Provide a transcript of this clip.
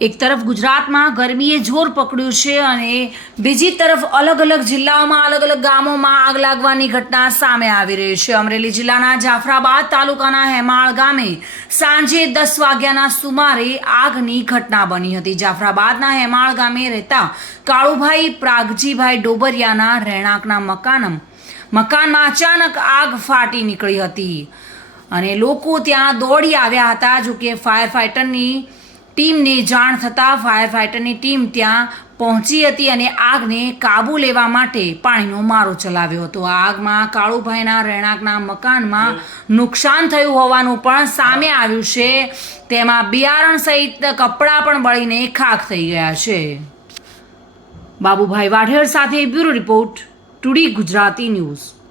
એક તરફ ગુજરાતમાં ગરમીએ જોર પકડ્યું છે અને બીજી તરફ અલગ અલગ જિલ્લાઓમાં અલગ અલગ ગામોમાં આગ લાગવાની ઘટના સામે આવી રહી છે. અમરેલી જિલ્લાના જાફરાબાદ તાલુકાના હેમાળ ગામે સાંજે દસ વાગ્યાના સુમારે આગની ઘટના બની હતી. જાફરાબાદના હેમાળ ગામે રહેતા કાળુભાઈ પ્રાગજીભાઈ ડોબરિયાના રહેણાંકના મકાનમ, મકાનમાં અચાનક આગ ફાટી નીકળી હતી અને લોકો ત્યાં દોડી આવ્યા હતા, જોકે ફાયર ફાઇટરની ટીમને જાણ થતાં ફાયર ફાઇટરની ટીમ ત્યાં પહોંચી હતી અને આગને કાબુ લેવા માટે પાણીનો મારો ચલાવ્યો હતો. આગમાં કાળુભાઈના રહેણાંકના મકાનમાં નુકસાન થયું હોવાનું પણ સામે આવ્યું છે. તેમાં બિયારણ સહિત કપડાં પણ બળીને ખાખ થઈ ગયા છે. બાબુભાઈ વાઢેર સાથે બ્યુરો રિપોર્ટ ટુડી ગુજરાતી ન્યૂઝ.